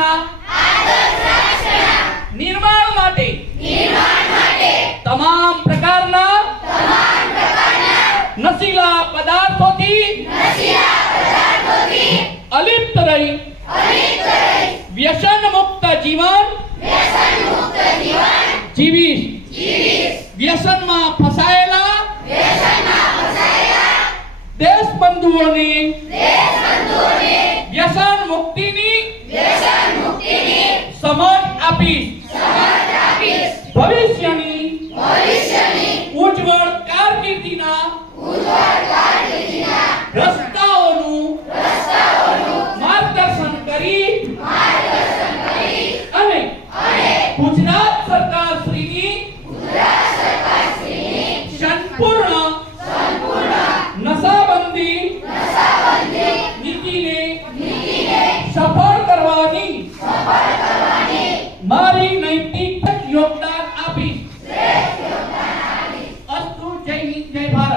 રાષ્ટ્રના નિર્માણ માટે તમામ પ્રકારના નશીલા પદાર્થોથી અલિપ્ત રહી વ્યસન મુક્ત જીવન જીવીશ. વ્યસનમાં ફસાયેલા દેશ બંધુઓને વ્યસન મુક્તિની સમજ આપીશ. ભવિષ્યની ઉજ્જવળ કારકિર્દીના રસ્તાઓનું માર્ગદર્શન કરી અને ગુજરાત સરકાર શ્રીની સંપૂર્ણ નશાબંધી નીતિને સફળ કરવાની મારી નૈતિક યોગદાન આપીશ. અસ્તુ. જય હિન્દ, જય ભારત.